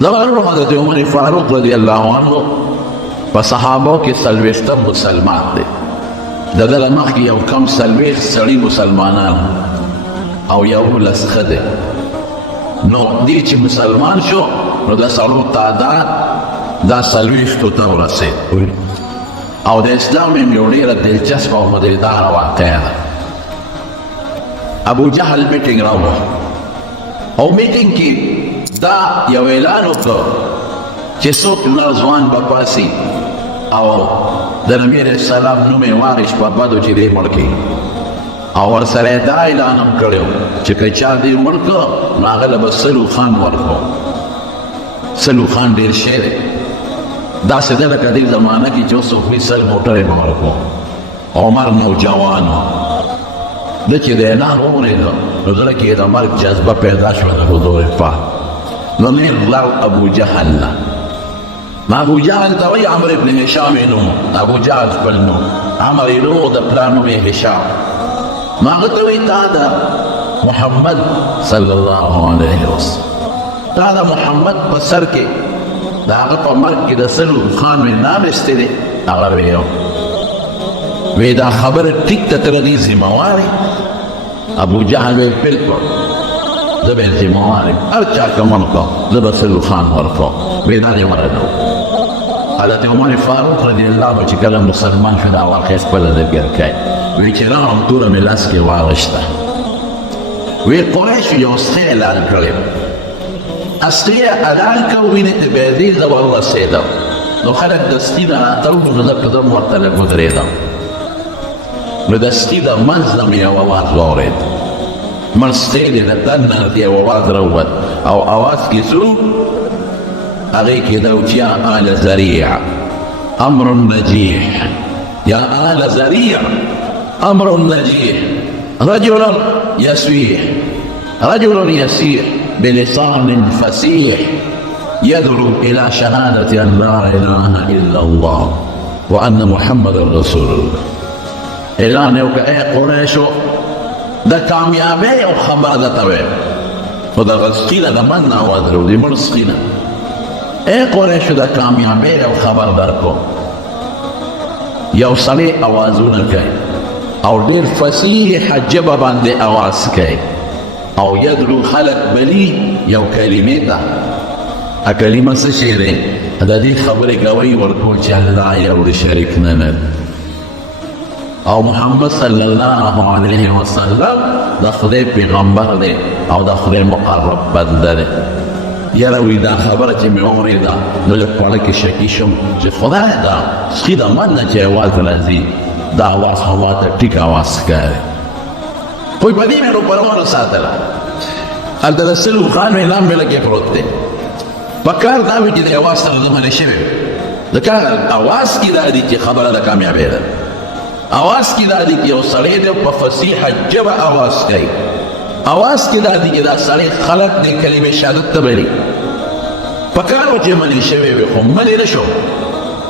دغه حضرت عمر فاروق رضی الله عنه په صحابو کې سلويختم مسلمان دی. د دغه مخکې یو کم سلويخت سړي مسلمانان او یو لس ښځې، نو دی چې مسلمان شو نو د سړو تعداد دا سلويختو ته ورسېد. او د اسلام یو ډېره دلچسپه او مدیرداره واقعه ده. ابو جهل میټینګ راوړه او میټینګ کې دا یو اعلان وکړ چې څوک نوځوان به پاسي او د نبي علیه السلام نوم یې وارث په بدو چې دی مړ کړي، او ورسره یې دا اعلان هم کړی چې که چا دی مړ کړ نو هغه له به سلو خان ورکړو. سلو خان ډېر شی دی، داسې ده لکه دې زمانه کې چې اوس وي سل موټرې به ورکړو. عمر نوجوان و، ده چې د اعلان واورېده نو زړه کې یې د مرګ جذبه پیدا شوه د حضور پاک. نو نیر لاړ ابو جهل نه. ما ابو جهل ته وایي عمرو ابن هشام یې نوم، ابو جهل خپل نوم، عمر یې نوم، د پلار نوم یې هشام. ما هغه ته وایي تا د محمد صلی الله علیه وسلم، تا د محمد په سر کې د هغه په مرګ کې د سلو خان مې نام ایستی دی. هغه ویو وی دا خبره ټیک ته تر دې ذمهوار یې؟ ابو جهل وی بالکل زه به یې ذمهوار یم، هر چا که من کړه زه به سلو خان ورکړم. وی دا دې ورته حضرت عمر فاروق رضی الله عنه چې کله مسلمان شو دا واقعه خپله ذکر کوي. وی چې راغلم توره مې لاس کې واغېسته. وی قریشو یو سخي اعلان کړی، اصلي اعلان کړ وینې ته بهدې زه ورسېدم، نو خلک دستي نه راته وکړو، نو زه قدم ورته لږ ودرېدم. نو دستي د منځ نه مې یو اواز واورېد، مستې دې د دننه دې یو اواز راووت، او اواز کې څو هغې کې ده چې یا آل زریع امر نجیح، یا آل زریع امر نجیح، رجل يسيح رجل يسيح بلسان فسيح يدعو إلى شهادة أن لا إله إلا الله وأن محمد رسول الله. اعلان یو که ای قریشو د کامیابۍ یو خبر درته وایم، خو دغه سقینه د من نه اواز راوځي، مړ سقینه. ای قریشو د کامیابۍ یو خبر درکوم. یو سړی اوازونه کوي او ډېر فصیح ژبه باندې اواز کوي او یدعو خلک بلي یو کلمې ته. کلمه څه شی دی؟ د دې خبرې ګوی ورکول چې الله یو شریک نه لري او محمد صلی الله علیه وسلم د خدای پیغمبر دی او د خدای مقرب بنده دی. یاره وی دا خبره چې مې واورېده نو لږ په اړه کې شکي شوم چې خدای دا سخي د من نه چې اواز راځي، دا اواز هوا ته ټیک اواز ښکاري. خو په دې مې نو پرونه ساتله. هلته د سلو خان اعلان مې لګې پروت دی. په کار دا وي چې د اواز سره زمانې شوی، ځکه اواز کې دا دي چې خبره د کامیابۍ ده. اواز کې دا دی چې یو سړی دی په فصیحه ژبه اواز کوي. اواز کې دا دی چې دا سړی خلک د کلمې شهادت ته بلي. په کار و چې منې شوی وي خو منې نه شو،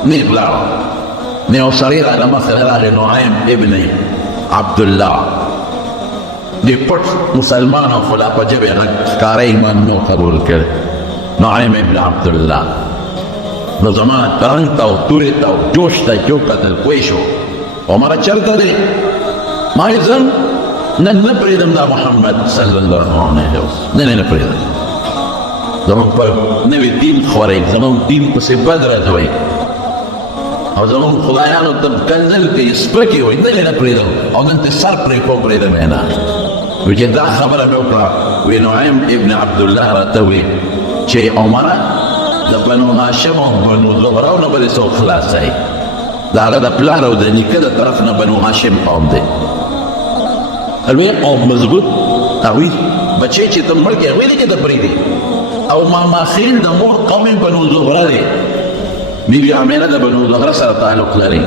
نیغ لاړه. نو یو سړی راله مخې راغی، نعیم ابن عبدالله، د پټ مسلمان او خو لا په ژبې غږ ښکاره ایمان نو قبول کړی. نعیم ابن عبدالله نو زما رنګ ته او تورې ته او جوش ته چې وکتل پوه شو عمر چرته دی؟ ما یې زه نن نه پرېږدم دا محمد صلی الله علیه وسلم، نه پرېږدم. زموږ په نوي دین خورئ، زموږ دین پسې بد راځوئ او زموږ خدایانو ته کنځل کوي، سپکې وایي، نه پرېږدم او نن ته سر پرې کوم پرېږدم یې نه. وایي چې دا خبره مې وکړه. وایي نعیم ابن عبدالله راته وایي چې عمره د بنو هاشم او بنو زهرا نه به دې څوک خلاصوي، د هغه د پلار او د نیکه د طرف نه بنو هاشم قوم دی، لوی قوم مضبوط. هغوی بچی چې ته مړ کړې هغوی دی چې ته پرېږدي. او ماماخیل د مور قوم بنو زهره دی، بیبي عامره د بنو زهره سره تعلق لري،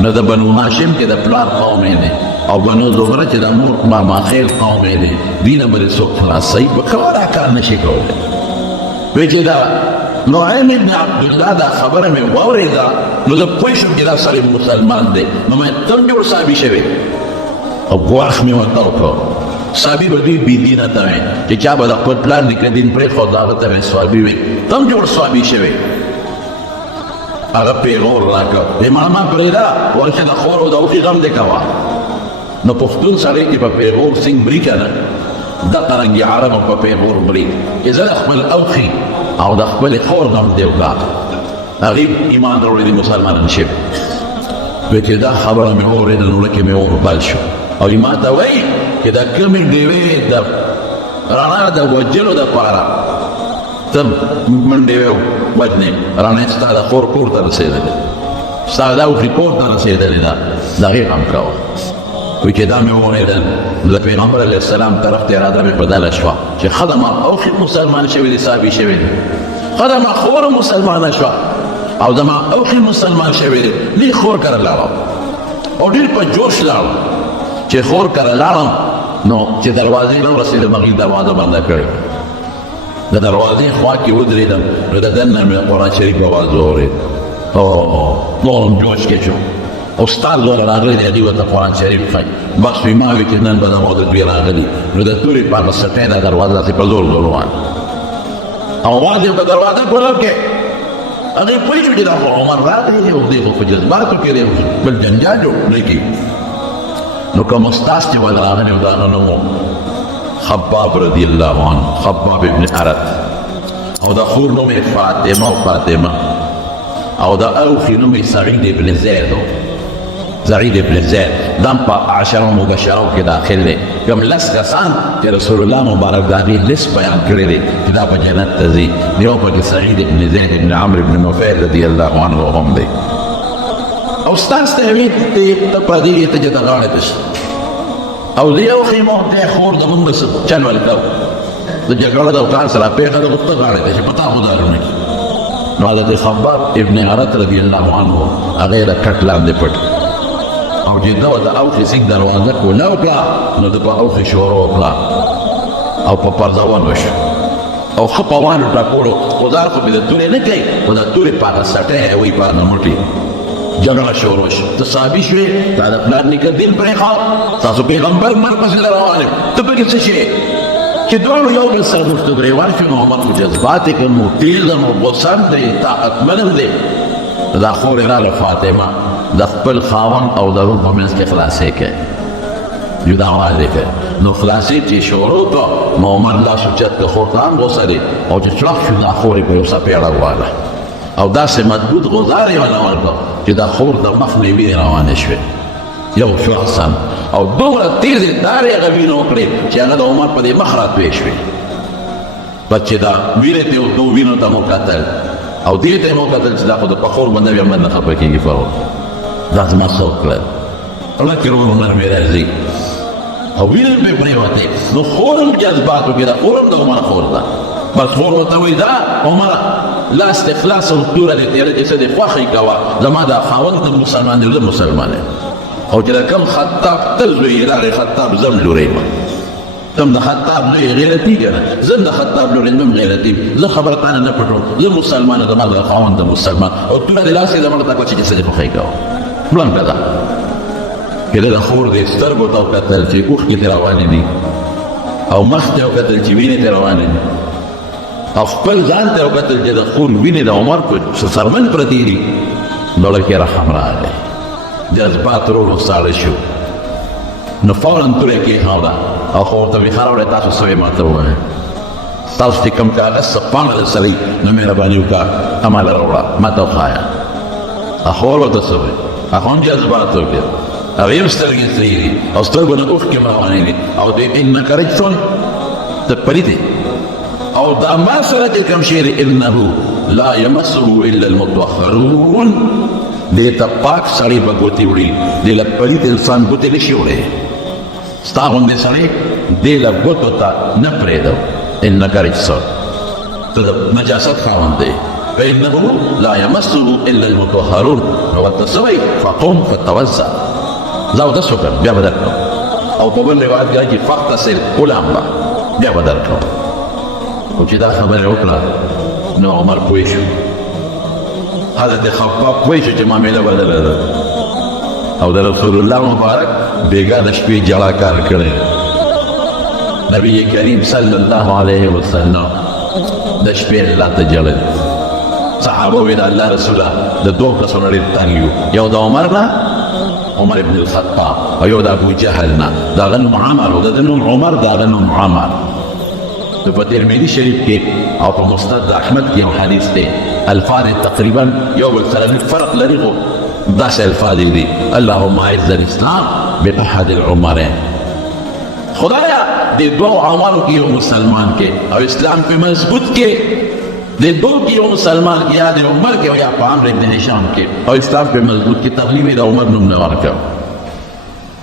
نو د بنو هاشم کې د پلار قوم دی او بنو زهره چې د مور ماماخیل قوم دی، دوی نه به دې څوک خلاصوي، په کومه کار نشي کولی. وایي چې دا نعیم ابن عبدالله دا خبره مې واورېده نو زه پوه شوم چې دا سړی مسلمان دی. نو مې تم جوړ صحابي شوی او ګواښ مې ورته وکړ صحابي به دوی بېدینه ته وایي چې چا به د خپل پلار نیکه دین پرېښود هغه ته به صحابي وایي ته هم جوړ صحابي شوی هغه پیغور راکړ وایي ماما پرېږده ورشه د خور او د اوښي غم دې کوه نو پښتون سړی چې په پیغور سینګ مري که نه دغه رنګې عرب په پیغور مري چې زه د خپل اوښي او د خپلې خور غم دې وکړه هغې ایمان راوړی دی مسلمانان شوي وایي چې دا خبره مې واورېده نو لکه مې وبال شو او ما ته وایي چې د کومې ډېوې د رڼا د وجلو دپاره ته منډې وجنې رڼا ستا د خور کور ته رسېدلې ستا د اوښي کور ته رسېدلې ده د هغې غم کوه وایي چې دا مې واورېدل د پیغمبر علیه السلام طرف ته اراده مې بدله شوه چې ښه ده ما اوښي مسلمان شوي دي صحابي شوي دي ښه ده ما خور مسلمانه شوه او زما اوښي مسلمان شوي دي لږ خور کره لاړم او ډېر په جوش لاړم چې خور کره لاړم نو چې دروازې راورسېدم هغې دروازه بنده کړې د دروازې خوا کې ودرېدم نو د دننه مې قرآن شریف اواز واورېد نور هم جوش کې شو استاد لوره راغلی دی هغې ورته قرآن شریف ښایي بس وي ما وي چې نن به زما د دوی راغلي نو د تورې په هغه سټۍ دا دروازه داسې په زور زور روان او اواز یې په دروازه کولر کې هغې پوه شو چې دا خو عمر راغلی دی او دی خو په جذباتو کې دی بل جنجال جوړ دی کې نو کوم استاذ چې ول راغلی و د هغه نوم و خباب رضی الله عنه خباب ابن ارت او د خور نوم یې فاطمه او د اوښي نوم یې سعید ابن زید و سعید ابن زید دا په عشره مبشرو کې داخل دی کوم لس کسان چې رسول الله مبارک د هغې لست بیان کړی دی چې دا په جنت ته ځي یو پکې سعید ابن زید ابن عمرو ابن نفیل رضی الله عنه هم دی او ستاسو ته وی ته په دې ته چې د غاړې ته شي او دې اوښي مو دې خور د موږ څه چل ولکو د جګړه د اوکان سره پیښه د غوښته غاړې ته چې پتا خو دارونه نو حضرت خباب ابن عرت رضی الله عنه هغه د کټ لاندې پټ او چې دا د اوښي سیک دروازه کوله وکړه نو د په اوښي شروع وکړه او په پرځون وشو او ښه په وانو ټاکلو خو ځان خو مې د تورې نه کوي خو د تورې په هغه سټۍ وایي په هغه موټي جګړه شروع شوه ته صحابي شوې تا د پلار نیکه دین پرېښود تاسو پیغمبر مرګ پسې روان یم ته پکې څه شې چې دواړو یو بل سره مشته ګریوان شو نو عمر خو جذبات یې کړ نو تیز هم غوسه هم دی طاقتمن هم دی دا خور یې راغله فاطمه د خپل خاوند او د ورور په منځ کې خلاصې کړې جدا واضح کړې نو خلاصې چې شروع کړه نو عمر لاس اوچت کړ خور ته هم غوسه دی او چې چړق شو دا خور یې په یو څپېړه واله او داسې مضبوط غذار یې ونه ورکړه چې دا خور د مخ نه وینې روانې شوې یو شو حسن او دومره تیزې دارې هغه وینه وکړې چې هغه د عمر په دې مخ راتوې شوې بس چې دا وینې ته دو وینو ته مو کتل او دې ته مو کتل چې دا خو د پخور بنده بیا باندې خبره کېږي فرور دا زما څه وکړل لکه ورونه مې راځي او وینې پې پرېوتې نو خور هم جذباتو کې ده خور هم د عمر خور ده بس خور ورته وایي دا عمره لاس ته خلاص او توره دې تېره چې څه دې خوښې کوه زما دا خاوند ته مسلمان دی زه مسلمان یم او چې د کوم خطاب ته زوی یې راغی خطاب زم لورې یم تم د خطاب لوی غیرتي که نه زه د خطاب لورې هم غیرتي یم زه خبره تا نه پټوم زه مسلمان یم زما د خاوند ته مسلمان او توره دې لاس یې زما ته کړه چې څه دې خوښې کوه بلنډه ده که د خور دې سترګو ته وکتل چې اوښکې ترې روانې دي او مخ ته وکتل چې وینې ترې روانې دي او خپل ځان ته وکتل چې د خون وینې د عمر په سرمن پرتې دي نو لکه رحم راغلی جذبات ورو ساړه شو نو فورا توره کېښوده او خو ورته ویې ښه راوړی تاسو څه ویې ما ته ووایه تاسو چې کوم کاغذ څه پاڼه درسره نو مهرباني وکړه هماله راوړه ما ته وښایه هغه ورته څه وایي هغه هم جذبات وکړي هغې هم سترګې سرې دي او سترګو نه اوښکې هم روانې دي او دوی انک رجسون ته پلي دي او دا ما سره چې کوم شی دی انه لا یمسه الا المطهرون دې ته پاک سړی به ګوتې وړي دې له پلید انسان ګوتې نه شي وړی ستا غوندې سړی دې له ګوتو ته نه پرېږدو انک رجسون ته د نجاست خاوند دی فانه لا یمسه الا المطهرون نو ورته څه وایي فقم فتوضا زه اودس وکړم بیا به درکړم او په بل روایت کې راځي فاغتسل ولامبه بیا به درکړم او چې دا خبره وکړه نو عمر پوه شو حضرت خباب پوه شو چې معامله بدله ده او د رسول الله مبارک بېګا د شپې جړا کار کړی نبی کریم صلی الله علیه وسلم د شپې الله ته ژړل. صحابه ویل الله رسوله د دوه کسانو ډېر تنګ یو، یو د عمر نه عمر ابن الخطاب او یو د ابو جهل نه د هغه نوم عمر او د ده نوم عمر د هغه نوم عمر. په ترمذي شریف کې او په مسند احمد کې یو حدیث دی، الفاظ تقریبا یو بل سره فرق لري خو داسې الفاظ دي: اللهم اعز الاسلام باحد العمرين. خدایا د دوه عمرو کې یو مسلمان کې او اسلام په مضبوط کې د دوه کې یو مسلمان کې یا د عمر کې او یا په عمرو ابن هشام کې او اسلام په مضبوط کې تقریبا د عمر نوم نه ورکړ.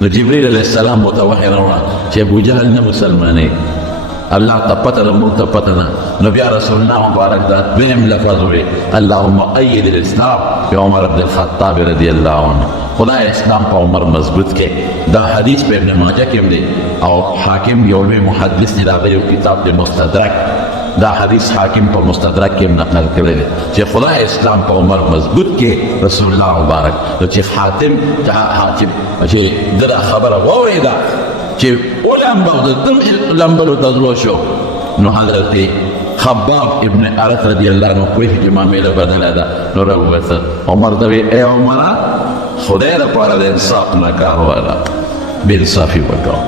نو جبريل علیه السلام متوحی راوړه چې ابو جهل نه مسلمانې الله تپتر مرتپتنا نبی رسول الله مبارک دا دویم لفظ ہوئے اللهم اید الاسلام بعمر بن الخطاب رضی اللہ عنہ. خدا اسلام پا عمر مضبوط کے دا حدیث پہ ابن ماجہ کم دے اور حاکم یولوی محدث نے دا غیر کتاب دے مستدرک دا حدیث حاکم پا مستدرک کے نقل کرے دے چہ خدا اسلام پا عمر مضبوط کے رسول اللہ مبارک چہ حاتم حاتم چہ درہ خبر ووری دا چې ولمبو د دم لمبلو تدلو شو. نو حضرت خباب ابن عرف رضی اللہ عنہ کوئی جمع میلہ بدلا دا نو رویسا عمر دوی اے عمرہ خدای دا پارا دا انصاف نکار والا بینصافی وکاو،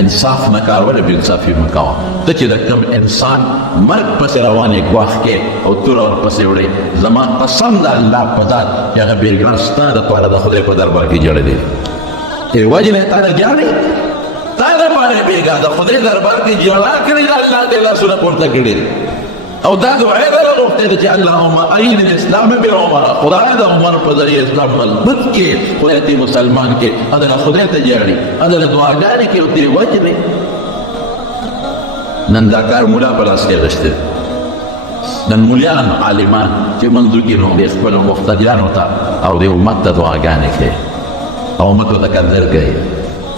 انصاف نکار والا بینصافی وکاو. تا چی دا کم انسان مرگ پس روانی گواخ کے او تور اور پس اوڑی زمان قسم دا اللہ پدار یا بیرگرستا دا پارا دا خدای پدار برکی جڑ دی وجہ نے تانا جانے تانا پانے بیگا دا خدای دربار کی جولا کرے اللہ دے اللہ سنہ پورتا کرے او دا دعائی دا رغفتے دا چا اللہم این الاسلام بالعمر خدای دا عمر پذری اسلام ملبت کے خدای تی مسلمان کے ادھر خدای تجاری ادھر دعا جانے کے اتری وجہ نے ننداکار مولا پلاس کے غشتے نن مولیان عالمان چی منذو کی نو دیخ پلو مفتجان ہوتا او دے امت دا دعا جانے کے او امت ہوتا کندر گئی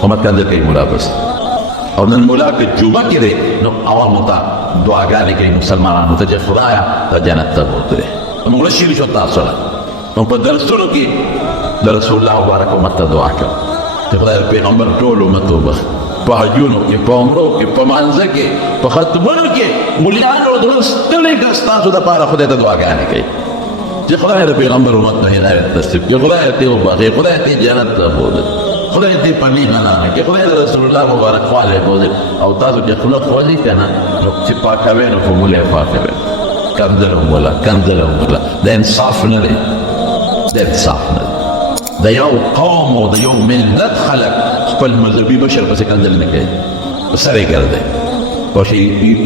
امت کندر گئی مولا بس اور نن مولا کے جوبہ کی دے نو عوام ہوتا دعا گانے کے مسلمانان ہوتا جے خدایا تا جنت تب ہوتے رہے مولا شیلی شوتا صلا نو پر درستونو کی در رسول اللہ مبارک امت تا دعا کر تے خدای پیغمبر ٹول امت ہو بخ پا حجونو کی پا عمرو کی پا منزہ کی پا ختمونو کی مولیانو درستلی کستانسو دا پارا خدای تا دعا گانے کی کہ خدای دا پیغمبر امت میں ہدایت نصیب کہ خدای تے وباخی خدای تے جنت بودل خدای تے پنی غنا کہ خدای دا رسول اللہ مبارک خوالی بودل او تاسو کہ خلق خوالی کنا چی پاکوینو فمولی پاکوین کندلو مولا دا انصاف نلے دا انصاف نلے دا یو قوم و دا یو ملت خلق خپل مذہبی بشر پس کندل نکے سرے کردے وشي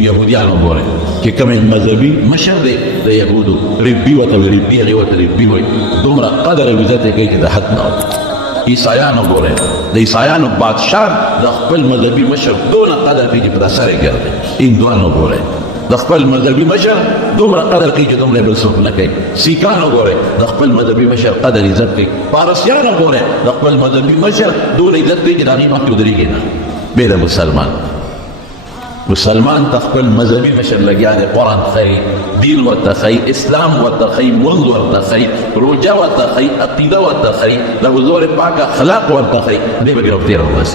يهوديانو بوري كي كمان مذهبي مشر ده يهودو ربي وتربي غيوة ربي وي دمرا قدر بذاته كي كده حتنا عيسایانو بوري ده عيسایانو بادشاه ده خپل مذهبي مشر دون قدر كي كده ساري کرده هندوانو بوري ده خپل مذهبي مشر دمرا قدر كي كده دمرا بلسوف لكي سيكانو بوري ده خپل مذهبي مشر قدر عزت كي پارسيانو بوري ده خپل مذهبي مشر دون عزت كي كده غنيمة كدريگينا بيدا مسلمان تخبل مذهبی مشر لگیانے قرآن خی دین و تخی اسلام و تخی منذ و تخی روجہ و تخی عقیدہ و تخی لحضور پاک اخلاق و تخی دے بگی رفتی رو بس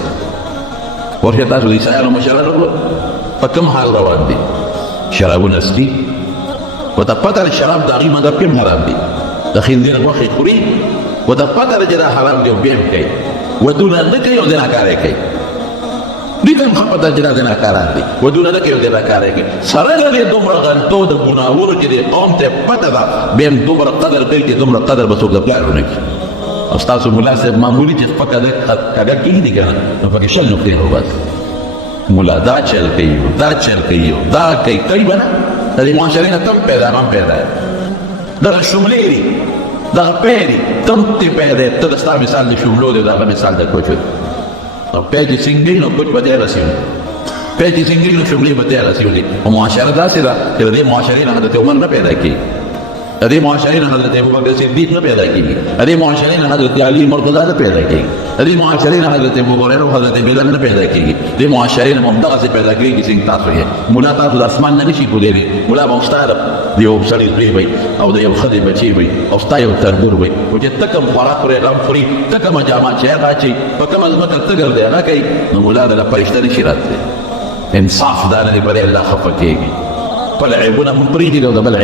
ورشتا سو دی سایانو مشر رو پکم حال روان دی شرابو نسلی و تا پتر شراب داغی مدر کم حرام دی دخین دین وخی خوری و تا پتر جدا حرام دی و بیم کئی و دونا نکی و دینا کارے کئی دیدن خپتا جدا دینا کاران دی و دونا نکی و دینا کارے کئی سرد دی دمرا غنطو دا گناہورو چی دی قوم تے پتا دا بیم دمرا قدر کئی تی دمرا قدر بسوک دا پلارو نکی استاسو مولا سے معمولی چیز پکا دا کاگر کی دی کنا نو پاکی شل نکتے ہو بات مولا دا چل کئیو دا چل کئیو دا کئی بنا دا دی معاشرین تم پیدا من پیدا ہے دا شملیری دا پیری تم تی پیدا ہے تا دستا مثال دی شملو دی دا مثال دا کچھ اور پیجی سنگلی نو کچھ بدے رسیو پیجی سنگلی نو شملی بدے رسیو دی اور معاشرہ دا سی دا کہ دی معاشرین حضرت عمر نہ پیدا کی ادی معاشرین حضرت ابوبکر صدیق نہ پیدا کی ادی معاشرین حضرت علی مرتضی نہ پیدا کی ادی معاشرین حضرت ابو ہریرہ حضرت بلال نہ پیدا کی دی معاشرین ممتاز سے پیدا کی کسی تاسو ہے مولا تاسو اسمان نہ شي کو دی مولا مستعار دی او سړی دی وي او دی او خدي بچي وي او ستایو تندور وي او چې تکم خوراک لري لم فري تکم جامه چې راچي په کوم ځمکه تګر دی نه کوي نو مولا د پرشتہ نشي راځي इंसाफदार ने बड़े अल्लाह खफा के पर ऐबुना मुन परी दी लो दबल